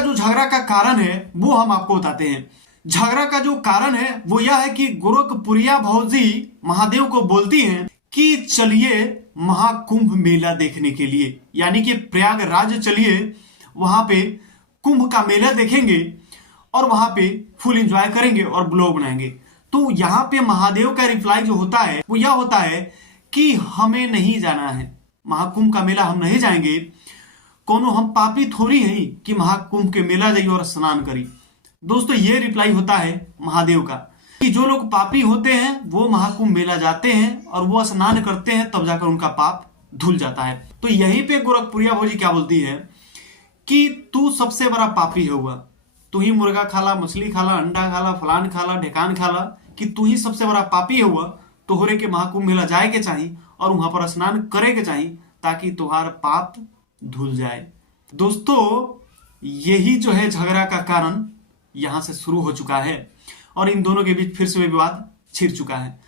का जो झगड़ा का कारण है वो हम आपको बताते हैं। झगड़ा का जो कारण है वो यह है कि गोरखपुरिया भौजी महादेव को बोलती हैं कि चलिए महाकुंभ मेला देखने के लिए, यानी कि प्रयागराज चलिए, वहां पे कुंभ का मेला देखेंगे और वहां पे फुल एंजॉय करेंगे और ब्लॉग बनाएंगे। तो यहाँ पे महादेव का रिप्लाई जो होता है वो यह होता है कि हमें नहीं जाना है, महाकुंभ का मेला हम नहीं जाएंगे। कोनो हम पापी थोड़ी हैं कि महाकुंभ के मेला जाइए और स्नान करी। दोस्तों ये रिप्लाई होता है महादेव का कि जो लोग पापी होते हैं वो महाकुंभ मेला जाते हैं और वो स्नान करते हैं, तब जाकर उनका पाप धुल जाता है। तो यहीं पे गोरखपुरिया भौजी क्या बोलती है कि तू सबसे बड़ा पापी होगा, तू ही मुर्गा खाला, मछली खाला, अंडा खाला, फलान खाला, ढेकान खाला, कि तू ही सबसे बड़ा पापी हुआ। तोहरे के महाकुंभ मेला जाए के चाहिए और वहां पर स्नान करे के चाहिए ताकि तुम्हारा पाप धुल जाए। दोस्तों यही जो है झगड़ा का कारण यहां से शुरू हो चुका है और इन दोनों के बीच फिर से विवाद छिड़ चुका है।